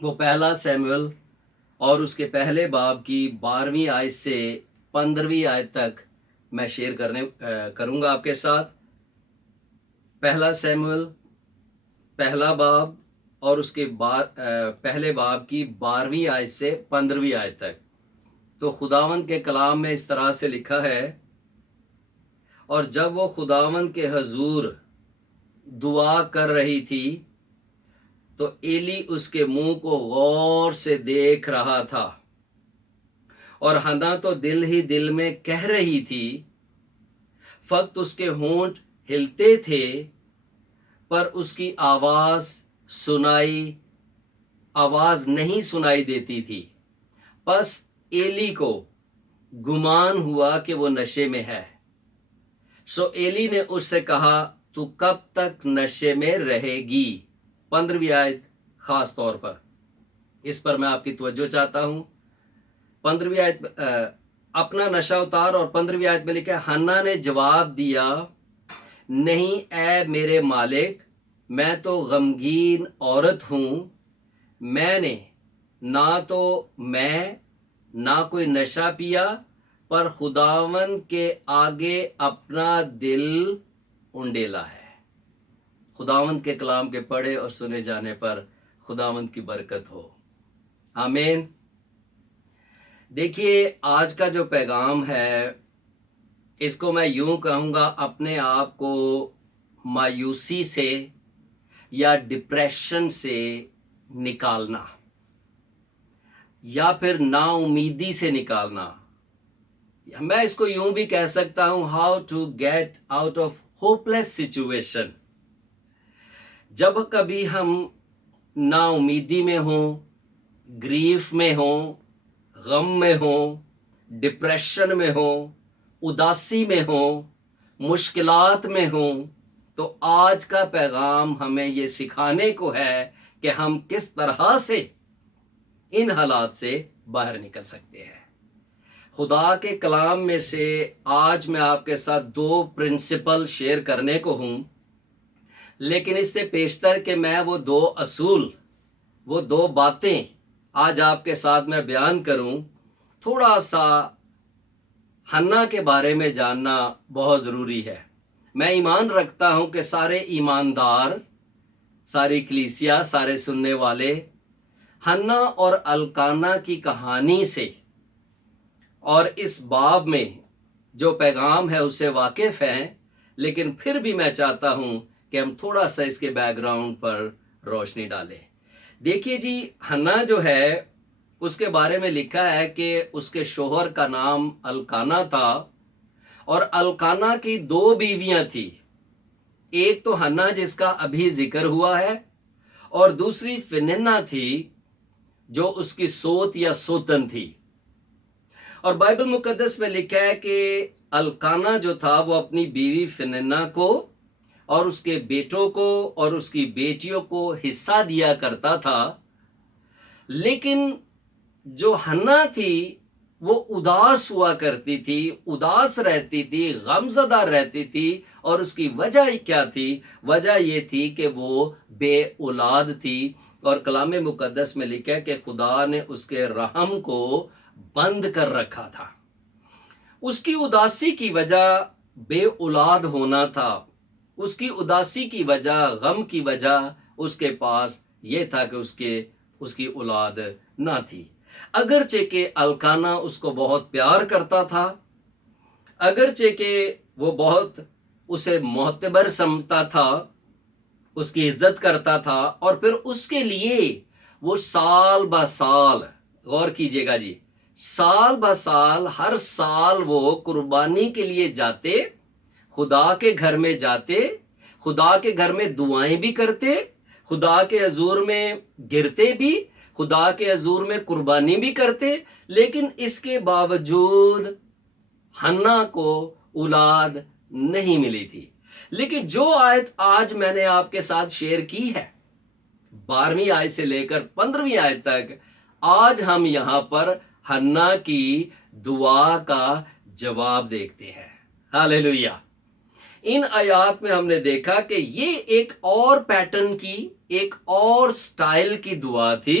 وہ پہلا سیموئل اور اس کے پہلے باب کی 12ویں آیت سے 15ویں آیت تک میں شیئر کروں گا آپ کے ساتھ۔ پہلا سیموئل پہلا باب اور اس کے پہلے باب کی 12ویں آیت سے 15ویں آیت تک۔ تو خداوند کے کلام میں اس طرح سے لکھا ہے، اور جب وہ خداوند کے حضور دعا کر رہی تھی تو ایلی اس کے منہ کو غور سے دیکھ رہا تھا، اور حنا تو دل ہی دل میں کہہ رہی تھی، فقط اس کے ہونٹ ہلتے تھے پر اس کی آواز نہیں سنائی دیتی تھی۔ پس ایلی کو گمان ہوا کہ وہ نشے میں ہے، سو ایلی نے اس سے کہا، تو کب تک نشے میں رہے گی؟ 15ویں آیت خاص طور پر اس پر میں آپ کی توجہ چاہتا ہوں۔ 15ویں آیت اپنا نشہ اتار، اور 15ویں آیت میں لکھا ہے، حنا نے جواب دیا، نہیں اے میرے مالک، میں تو غمگین عورت ہوں، میں نے نہ کوئی نشہ پیا، پر خداوند کے آگے اپنا دل انڈیلا ہے۔ خداوند کے کلام کے پڑھے اور سنے جانے پر خداوند کی برکت ہو، آمین۔ دیکھیے، آج کا جو پیغام ہے اس کو میں یوں کہوں گا، اپنے آپ کو مایوسی سے یا ڈپریشن سے نکالنا، یا پھر نا امیدی سے نکالنا۔ میں اس کو یوں بھی کہہ سکتا ہوں، how to get out of hopeless situation. جب کبھی ہم نا امیدی میں ہوں، گریف میں ہوں، غم میں ہوں، ڈپریشن میں ہوں، اداسی میں ہوں، مشکلات میں ہوں، تو آج کا پیغام ہمیں یہ سکھانے کو ہے کہ ہم کس طرح سے ان حالات سے باہر نکل سکتے ہیں۔ خدا کے کلام میں سے آج میں آپ کے ساتھ 2 پرنسپل شیئر کرنے کو ہوں، لیکن اس سے پیشتر کہ میں وہ 2 اصول، وہ 2 باتیں آج آپ کے ساتھ میں بیان کروں، تھوڑا سا حنا کے بارے میں جاننا بہت ضروری ہے۔ میں ایمان رکھتا ہوں کہ سارے ایماندار، ساری کلیسیا، سارے سننے والے حنا اور الکانا کی کہانی سے اور اس باب میں جو پیغام ہے اسے واقف ہیں، لیکن پھر بھی میں چاہتا ہوں کہ ہم تھوڑا سا اس کے بیک گراؤنڈ پر روشنی ڈالیں۔ دیکھیے جی، حنا جو ہے اس کے بارے میں لکھا ہے کہ اس کے شوہر کا نام الکانا تھا، اور الکانا کی 2 بیویاں تھیں، ایک تو حنا جس کا ابھی ذکر ہوا ہے، اور دوسری فننا تھی جو اس کی سوت یا سوتن تھی۔ اور بائبل مقدس میں لکھا ہے کہ الکانا جو تھا وہ اپنی بیوی فننا کو اور اس کے بیٹوں کو اور اس کی بیٹیوں کو حصہ دیا کرتا تھا، لیکن جو حنا تھی وہ اداس ہوا کرتی تھی، اداس رہتی تھی، غم زدہ رہتی تھی، اور اس کی وجہ کیا تھی؟ وجہ یہ تھی کہ وہ بے اولاد تھی، اور کلام مقدس میں لکھا ہے کہ خدا نے اس کے رحم کو بند کر رکھا تھا۔ اس کی اداسی کی وجہ بے اولاد ہونا تھا، اس کی اداسی کی وجہ، غم کی وجہ اس کے پاس یہ تھا کہ اس کی اولاد نہ تھی۔ اگرچہ کہ الکانا اس کو بہت پیار کرتا تھا، اگرچہ کہ وہ بہت اسے معتبر سمجھتا تھا، اس کی عزت کرتا تھا، اور پھر اس کے لیے وہ سال بہ سال، غور کیجئے گا جی، سال بہ سال، ہر سال وہ قربانی کے لیے جاتے، خدا کے گھر میں جاتے، خدا کے گھر میں دعائیں بھی کرتے، خدا کے حضور میں گرتے بھی، خدا کے حضور میں قربانی بھی کرتے، لیکن اس کے باوجود حنا کو اولاد نہیں ملی تھی۔ لیکن جو آیت آج میں نے آپ کے ساتھ شیئر کی ہے، 12ویں آیت سے لے کر 15ویں آیت تک، آج ہم یہاں پر حنا کی دعا کا جواب دیکھتے ہیں۔ ہاللیلویہ۔ ان آیات میں ہم نے دیکھا کہ یہ ایک اور پیٹرن کی، ایک اور سٹائل کی دعا تھی،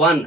1,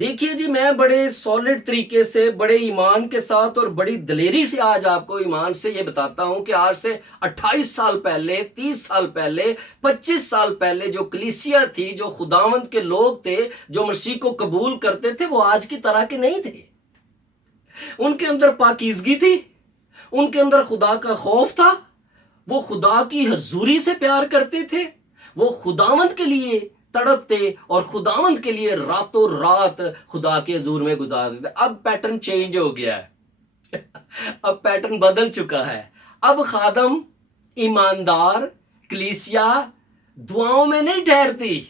دیکھیے جی، میں بڑے سالڈ طریقے سے، بڑے ایمان کے ساتھ اور بڑی دلیری سے آج آپ کو ایمان سے یہ بتاتا ہوں کہ آج سے 28 سال پہلے، 30 سال پہلے، 25 سال پہلے جو کلیسیا تھی، جو خداوند کے لوگ تھے، جو مسیح کو قبول کرتے تھے، وہ آج کی طرح کے نہیں تھے۔ ان کے اندر پاکیزگی تھی، ان کے اندر خدا کا خوف تھا، وہ خدا کی حضوری سے پیار کرتے تھے، وہ خداوند کے لیے تڑپتے اور خداوند کے لیے راتوں رات خدا کے حضور میں گزار دیتے۔ اب پیٹرن چینج ہو گیا ہے، اب پیٹرن بدل چکا ہے۔ اب خادم، ایماندار، کلیسیا دعاؤں میں نہیں ٹھہرتی،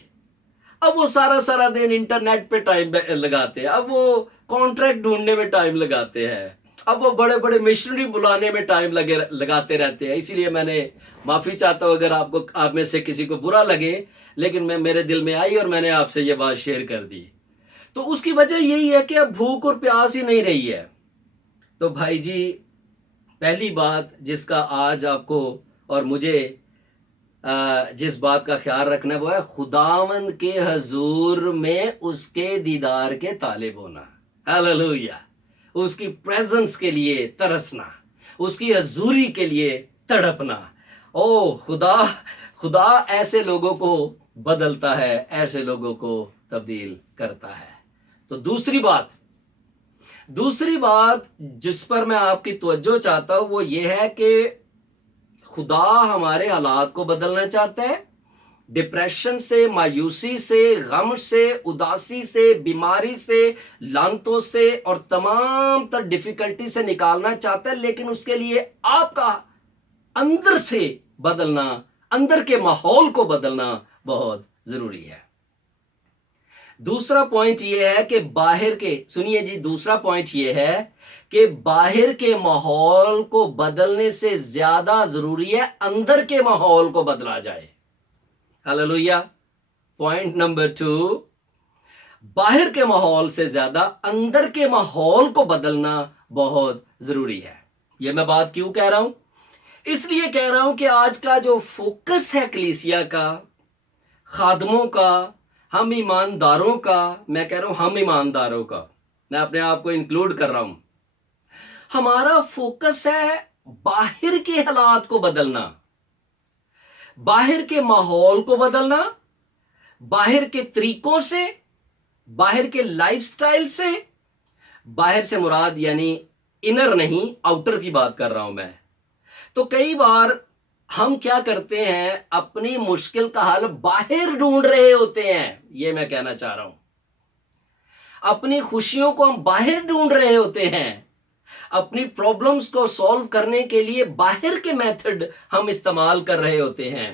اب وہ سارا دن انٹرنیٹ پہ ٹائم لگاتے ہیں، اب وہ کانٹریکٹ ڈھونڈنے میں ٹائم لگاتے ہیں، اب وہ بڑے بڑے مشنری بلانے میں ٹائم لگاتے رہتے ہیں۔ اسی لیے میں نے معافی چاہتا ہوں اگر آپ میں سے کسی کو برا لگے، لیکن میرے دل میں آئی اور میں نے آپ سے یہ بات شیئر کر دی۔ تو اس کی وجہ یہی ہے کہ اب بھوک اور پیاس ہی نہیں رہی ہے۔ تو بھائی جی، پہلی بات جس کا آج آپ کو اور مجھے جس بات کا خیال رکھنا ہے وہ ہے خداوند کے حضور میں اس کے دیدار کے طالب ہونا۔ ہاللویا! اس کی پریزنس کے لیے ترسنا، اس کی حضوری کے لیے تڑپنا۔ او خدا ایسے لوگوں کو بدلتا ہے، ایسے لوگوں کو تبدیل کرتا ہے۔ تو دوسری بات جس پر میں آپ کی توجہ چاہتا ہوں وہ یہ ہے کہ خدا ہمارے حالات کو بدلنا چاہتا ہے، ڈپریشن سے، مایوسی سے، غم سے، اداسی سے، بیماری سے، لعنتوں سے اور تمام تر ڈیفیکلٹی سے نکالنا چاہتا ہے، لیکن اس کے لیے آپ کا اندر سے بدلنا، اندر کے ماحول کو بدلنا بہت ضروری ہے۔ دوسرا پوائنٹ یہ ہے کہ سنیے جی، دوسرا پوائنٹ یہ ہے کہ باہر کے ماحول کو بدلنے سے زیادہ ضروری ہے اندر کے ماحول کو بدلا جائے۔ ہاللویا! پوائنٹ نمبر 2، باہر کے ماحول سے زیادہ اندر کے ماحول کو بدلنا بہت ضروری ہے۔ یہ میں بات کیوں کہہ رہا ہوں؟ اس لیے کہہ رہا ہوں کہ آج کا جو فوکس ہے کلیسیا کا، خادموں کا، ہم ایمانداروں کا، میں کہہ رہا ہوں ہم ایمانداروں کا، میں اپنے آپ کو انکلوڈ کر رہا ہوں، ہمارا فوکس ہے باہر کے حالات کو بدلنا، باہر کے ماحول کو بدلنا، باہر کے طریقوں سے، باہر کے لائف سٹائل سے۔ باہر سے مراد یعنی انر نہیں، آؤٹر کی بات کر رہا ہوں میں۔ تو کئی بار ہم کیا کرتے ہیں، اپنی مشکل کا حل باہر ڈھونڈ رہے ہوتے ہیں، یہ میں کہنا چاہ رہا ہوں۔ اپنی خوشیوں کو ہم باہر ڈھونڈ رہے ہوتے ہیں، اپنی پرابلمز کو سولو کرنے کے لیے باہر کے میتھڈ ہم استعمال کر رہے ہوتے ہیں۔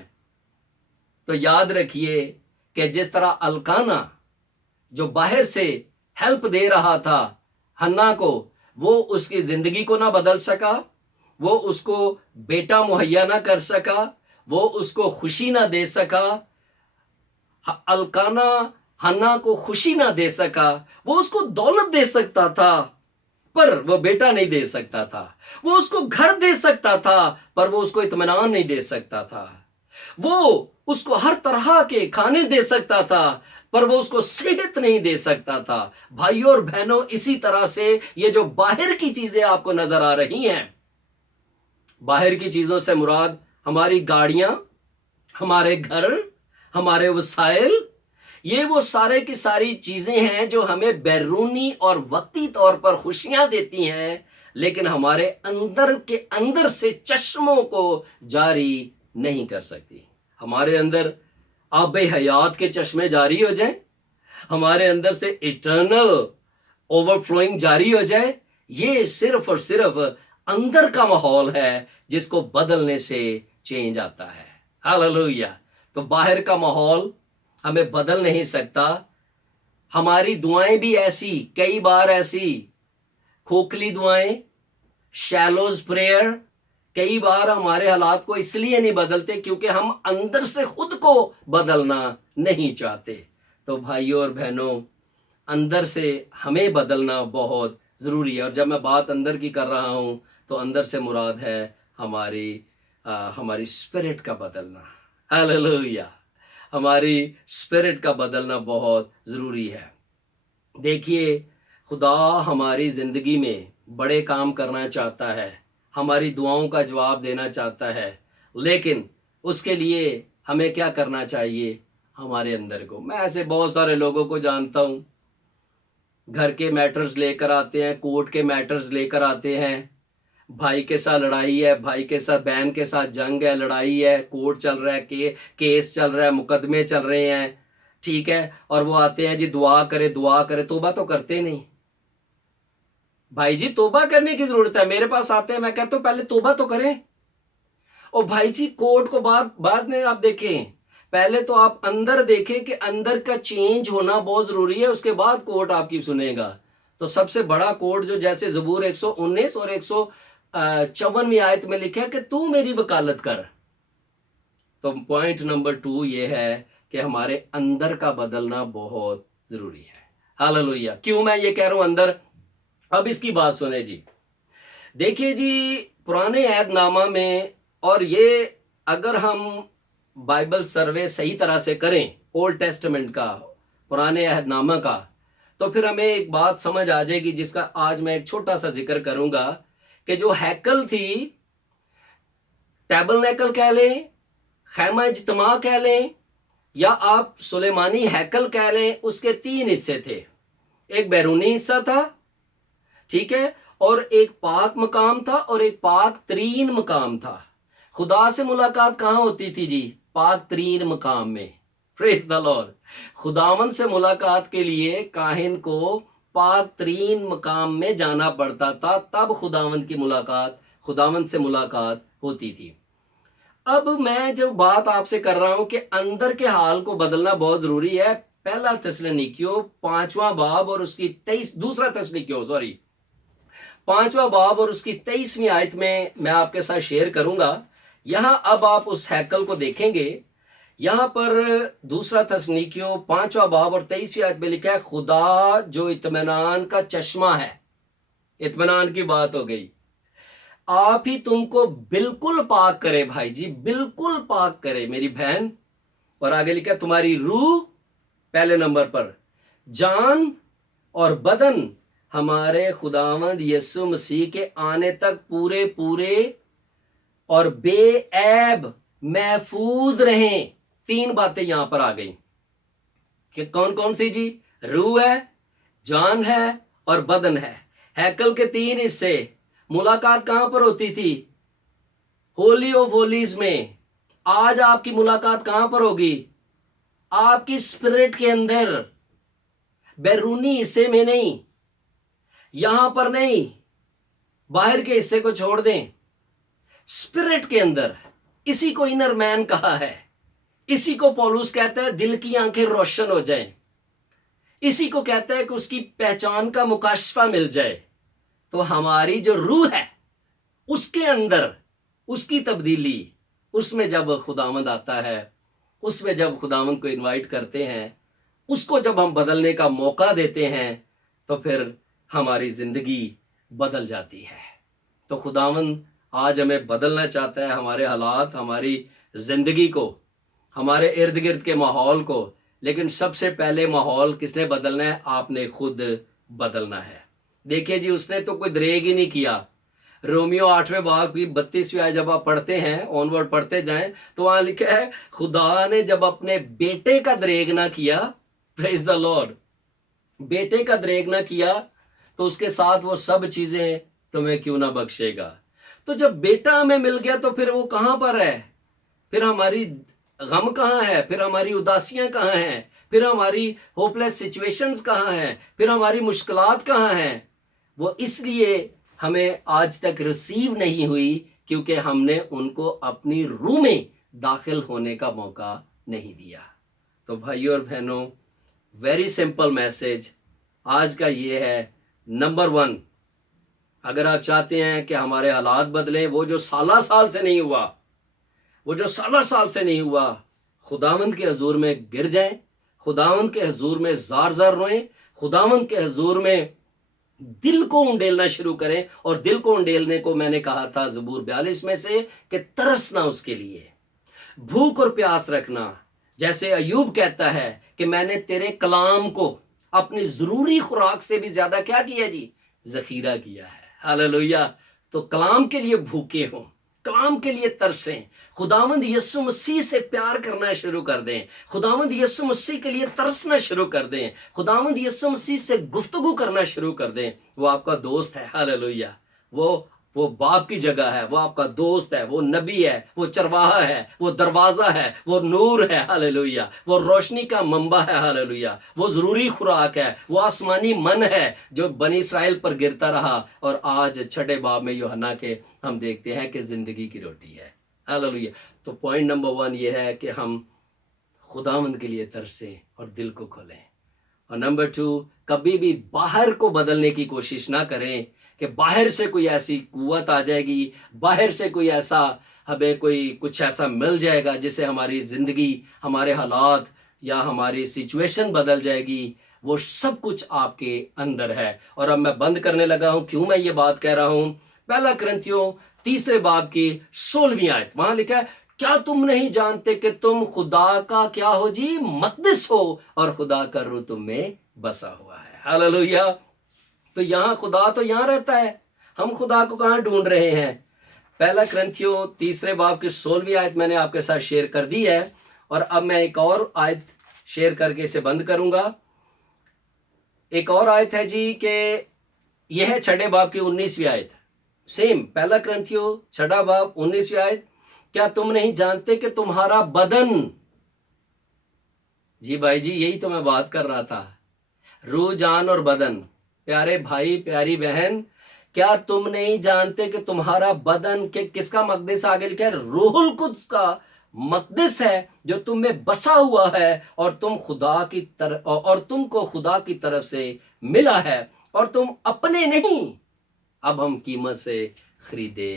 تو یاد رکھیے کہ جس طرح الکانا جو باہر سے ہیلپ دے رہا تھا حنا کو، وہ اس کی زندگی کو نہ بدل سکا، وہ اس کو بیٹا مہیا نہ کر سکا، وہ اس کو خوشی نہ دے سکا، الکانا حنا کو خوشی نہ دے سکا، وہ اس کو دولت دے سکتا تھا پر وہ بیٹا نہیں دے سکتا تھا، وہ اس کو گھر دے سکتا تھا پر وہ اس کو اطمینان نہیں دے سکتا تھا، وہ اس کو ہر طرح کے کھانے دے سکتا تھا پر وہ اس کو صحت نہیں دے سکتا تھا۔ بھائیوں اور بہنوں، اسی طرح سے یہ جو باہر کی چیزیں آپ کو نظر آ رہی ہیں، باہر کی چیزوں سے مراد ہماری گاڑیاں، ہمارے گھر، ہمارے وسائل، یہ وہ سارے کی ساری چیزیں ہیں جو ہمیں بیرونی اور وقتی طور پر خوشیاں دیتی ہیں، لیکن ہمارے اندر کے اندر سے چشموں کو جاری نہیں کر سکتی۔ ہمارے اندر آب حیات کے چشمے جاری ہو جائیں، ہمارے اندر سے ایٹرنل اوور فلوئنگ جاری ہو جائے، یہ صرف اور صرف اندر کا ماحول ہے جس کو بدلنے سے چینج آتا ہے۔ ہاللویا! تو باہر کا ماحول ہمیں بدل نہیں سکتا۔ ہماری دعائیں بھی ایسی، کئی بار ایسی کھوکھلی دعائیں، شیلوز پریئر، کئی بار ہمارے حالات کو اس لیے نہیں بدلتے کیونکہ ہم اندر سے خود کو بدلنا نہیں چاہتے۔ تو بھائیوں اور بہنوں، اندر سے ہمیں بدلنا بہت ضروری ہے۔ اور جب میں بات اندر کی کر رہا ہوں تو اندر سے مراد ہے ہماری اسپرٹ کا بدلنا۔ ہاللویا! ہماری اسپرٹ کا بدلنا بہت ضروری ہے۔ دیکھیے خدا ہماری زندگی میں بڑے کام کرنا چاہتا ہے، ہماری دعاؤں کا جواب دینا چاہتا ہے، لیکن اس کے لیے ہمیں کیا کرنا چاہیے؟ ہمارے اندر کو، میں ایسے بہت سارے لوگوں کو جانتا ہوں، گھر کے میٹرز لے کر آتے ہیں، کورٹ کے میٹرز لے کر آتے ہیں، بھائی کے ساتھ لڑائی ہے، بھائی کے ساتھ بہن کے ساتھ جنگ ہے، لڑائی ہے، کورٹ چل رہا ہے، کیس چل رہا ہے، مقدمے چل رہے ہیں، ٹھیک ہے، اور وہ آتے ہیں جی دعا کرے دعا کرے، توبہ تو کرتے نہیں بھائی جی، توبہ کرنے کی ضرورت ہے، میرے پاس آتے ہیں، میں کہتا ہوں پہلے توبہ تو کریں، اور بھائی جی کورٹ کو بعد میں آپ دیکھیں، پہلے تو آپ اندر دیکھیں کہ اندر کا چینج ہونا بہت ضروری ہے، اس کے بعد کورٹ آپ کی سنے گا۔ تو سب سے بڑا کورٹ جو جیسے زبور 119 اور 154ویں آیت میں لکھا ہے کہ تو میری وکالت کر۔ تو پوائنٹ نمبر 2 یہ ہے کہ ہمارے اندر کا بدلنا بہت ضروری ہے۔ ہاللویا! کیوں میں یہ کہہ رہا ہوں اندر؟ اب اس کی بات سنیں جی، دیکھیے جی، پرانے عہد نامہ میں، اور یہ اگر ہم بائبل سروے صحیح طرح سے کریں اولڈ ٹیسٹمنٹ کا، پرانے عہد نامہ کا، تو پھر ہمیں ایک بات سمجھ آ جائے گی جس کا آج میں ایک چھوٹا سا ذکر کروں گا، کہ جو ہیکل تھی، ٹیبرنیکل کہہ لیں، خیمہ اجتماع کہہ لیں، یا آپ سلیمانی ہیکل کہہ لیں، اس کے 3 حصے تھے۔ ایک بیرونی حصہ تھا، ٹھیک ہے، اور ایک پاک مقام تھا اور ایک پاک ترین مقام تھا۔ خدا سے ملاقات کہاں ہوتی تھی جی؟ پاک ترین مقام میں۔ پریز دا لارڈ! خداوند سے ملاقات کے لیے کاہن کو پاک ترین مقام میں جانا پڑتا تھا، تب خداوند سے ملاقات ہوتی تھی۔ اب میں جو بات آپ سے کر رہا ہوں کہ اندر کے حال کو بدلنا بہت ضروری ہے، پہلا تسلنیکیوں 5واں باب اور اس کی 5واں باب اور اس کی 23ویں آیت میں آپ کے ساتھ شیئر کروں گا۔ یہاں اب آپ اس ہیکل کو دیکھیں گے، یہاں پر دوسرا تسلنیکیوں 5واں باب اور 23ویں آیت میں لکھا ہے، خدا جو اطمینان کا چشمہ ہے، اطمینان کی بات ہو گئی، آپ ہی تم کو بالکل پاک کرے، بھائی جی بالکل پاک کرے میری بہن، اور آگے لکھا ہے تمہاری روح پہلے نمبر پر، جان اور بدن ہمارے خداوند یسوع مسیح کے آنے تک پورے اور بے عیب محفوظ رہیں۔ 3 باتیں یہاں پر آ گئی کہ کون کون سی جی؟ روح ہے، جان ہے اور بدن ہے۔ ہیکل کے 3 حصے، ملاقات کہاں پر ہوتی تھی؟ ہولی آف ہولیز میں۔ آج آپ کی ملاقات کہاں پر ہوگی؟ آپ کی اسپرٹ کے اندر، بیرونی حصے میں نہیں، یہاں پر نہیں، باہر کے حصے کو چھوڑ دیں، اسپرٹ کے اندر۔ اسی کو انر مین کہا ہے، اسی کو پولس کہتا ہے دل کی آنکھیں روشن ہو جائیں، اسی کو کہتا ہے کہ اس کی پہچان کا مکاشفہ مل جائے۔ تو ہماری جو روح ہے اس کے اندر، اس کی تبدیلی، اس میں جب خداوند آتا ہے، اس میں جب خداوند کو انوائٹ کرتے ہیں، اس کو جب ہم بدلنے کا موقع دیتے ہیں، تو پھر ہماری زندگی بدل جاتی ہے۔ تو خداوند آج ہمیں بدلنا چاہتا ہے، ہمارے حالات، ہماری زندگی کو، ہمارے ارد گرد کے ماحول کو، لیکن سب سے پہلے ماحول کس نے بدلنا ہے؟ آپ نے خود بدلنا ہے۔ دیکھیے جی، اس نے تو کوئی دریغ ہی نہیں کیا۔ رومیو 8ویں باب کی 32ویں آیت جب آپ پڑھتے ہیں، آن ورڈ پڑھتے جائیں، تو وہاں لکھا ہے خدا نے جب اپنے بیٹے کا دریغ نہ کیا، پریز دا لارڈ، بیٹے کا دریغ نہ کیا، تو اس کے ساتھ وہ سب چیزیں تمہیں کیوں نہ بخشے گا۔ تو جب بیٹا ہمیں مل گیا تو پھر وہ کہاں پر ہے؟ پھر ہماری غم کہاں ہے؟ پھر ہماری اداسیاں کہاں ہیں؟ پھر ہماری ہوپلیس سچویشنز کہاں ہیں؟ پھر ہماری مشکلات کہاں ہیں؟ وہ اس لیے ہمیں آج تک ریسیو نہیں ہوئی کیونکہ ہم نے ان کو اپنی روح میں داخل ہونے کا موقع نہیں دیا۔ تو بھائیوں اور بہنوں، ویری سمپل میسج آج کا یہ ہے، نمبر 1، اگر آپ چاہتے ہیں کہ ہمارے حالات بدلیں، وہ جو سالہ سال سے نہیں ہوا، خداوند کے حضور میں گر جائیں، خداوند کے حضور میں زار روئیں، خداوند کے حضور میں دل کو انڈیلنا شروع کریں۔ اور دل کو انڈیلنے کو میں نے کہا تھا زبور 42 میں سے کہ ترسنا اس کے لیے، بھوک اور پیاس رکھنا، جیسے ایوب کہتا ہے کہ میں نے تیرے کلام کو اپنی ضروری خوراک سے بھی زیادہ کیا کیا جی؟ ذخیرہ کیا ہے. ہاللویا. تو کلام کے لیے بھوکے ہوں، کلام کے لیے ترسیں، خداوند یسوع مسیح سے پیار کرنا شروع کر دیں، خداوند یسوع مسیح کے لیے ترسنا شروع کر دیں، خداوند یسوع مسیح سے گفتگو کرنا شروع کر دیں. وہ آپ کا دوست ہے. ہاللویا. وہ باپ کی جگہ ہے، وہ آپ کا دوست ہے، وہ نبی ہے، وہ چرواہا ہے، وہ دروازہ ہے، وہ نور ہے. ہاللویا. وہ روشنی کا منبع ہے. ہاللویا. وہ ضروری خوراک ہے، وہ آسمانی من ہے جو بنی اسرائیل پر گرتا رہا اور آج 6 باب میں یوحنا کے ہم دیکھتے ہیں کہ زندگی کی روٹی ہے. ہاللویا. تو پوائنٹ نمبر 1 یہ ہے کہ ہم خداوند کے لیے ترسیں اور دل کو کھولیں. اور نمبر 2، کبھی بھی باہر کو بدلنے کی کوشش نہ کریں کہ باہر سے کوئی ایسی قوت آ جائے گی، باہر سے کوئی ایسا ہمیں کچھ ایسا مل جائے گا جس سے ہماری زندگی، ہمارے حالات یا ہماری سچویشن بدل جائے گی. وہ سب کچھ آپ کے اندر ہے. اور اب میں بند کرنے لگا ہوں. کیوں میں یہ بات کہہ رہا ہوں؟ 1 کرنتھیوں 3 باب کی 16ویں آیت، وہاں لکھا ہے کیا تم نہیں جانتے کہ تم خدا کا کیا ہو جی؟ مقدس ہو، اور خدا کا روح تم میں بسا ہوا ہے. ہاللویا. تو یہاں خدا تو یہاں رہتا ہے، ہم خدا کو کہاں ڈھونڈ رہے ہیں؟ 1 کرنتھیوں 3 باب کی 16ویں آیت میں نے آپ کے ساتھ شیئر کر دی ہے. اور اب میں ایک اور آیت شیئر کر کے اسے بند کروں گا. ایک اور آیت ہے جی کہ یہ ہے 6 باب کی 19ویں آیت. سیم 1 کرنتھیوں 6 باب 19ویں آیت. کیا تم نہیں جانتے کہ تمہارا بدن، جی بھائی جی یہی تو میں بات کر رہا تھا، روح جان اور بدن. پیارے بھائی پیاری بہن، کیا تم نہیں جانتے کہ تمہارا بدن کس کا مقدس؟ آگے لکھا ہے روح القدس کا مقدس ہے جو تم میں بسا ہوا ہے، اور تم کو خدا کی طرف سے ملا ہے، اور تم اپنے نہیں، اب ہم قیمت سے خریدے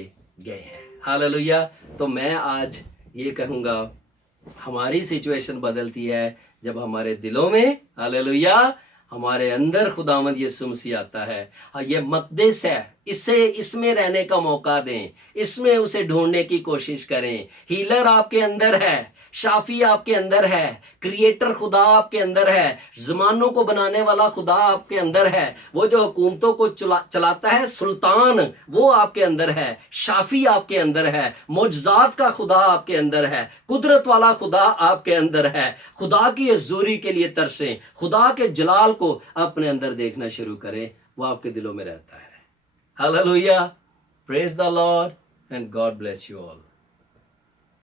گئے ہیں. ہاللویا. تو میں آج یہ کہوں گا ہماری سچویشن بدلتی ہے جب ہمارے دلوں میں، ہاللویا، ہمارے اندر خداوند یسوع مسیح آتا ہے. یہ مقدس ہے، اس میں رہنے کا موقع دیں، اس میں اسے ڈھونڈنے کی کوشش کریں. ہیلر آپ کے اندر ہے، شافی آپ کے اندر ہے، کریٹر خدا آپ کے اندر ہے، زمانوں کو بنانے والا خدا آپ کے اندر ہے، وہ جو حکومتوں کو چلاتا ہے سلطان، وہ آپ کے اندر ہے، شافی آپ کے اندر ہے، معجزات کا خدا آپ کے اندر ہے، قدرت والا خدا آپ کے اندر ہے. خدا کی حضوری کے لیے ترسیں، خدا کے جلال کو اپنے اندر دیکھنا شروع کریں. وہ آپ کے دلوں میں رہتا ہے. Hallelujah. Praise the lord and God bless you all.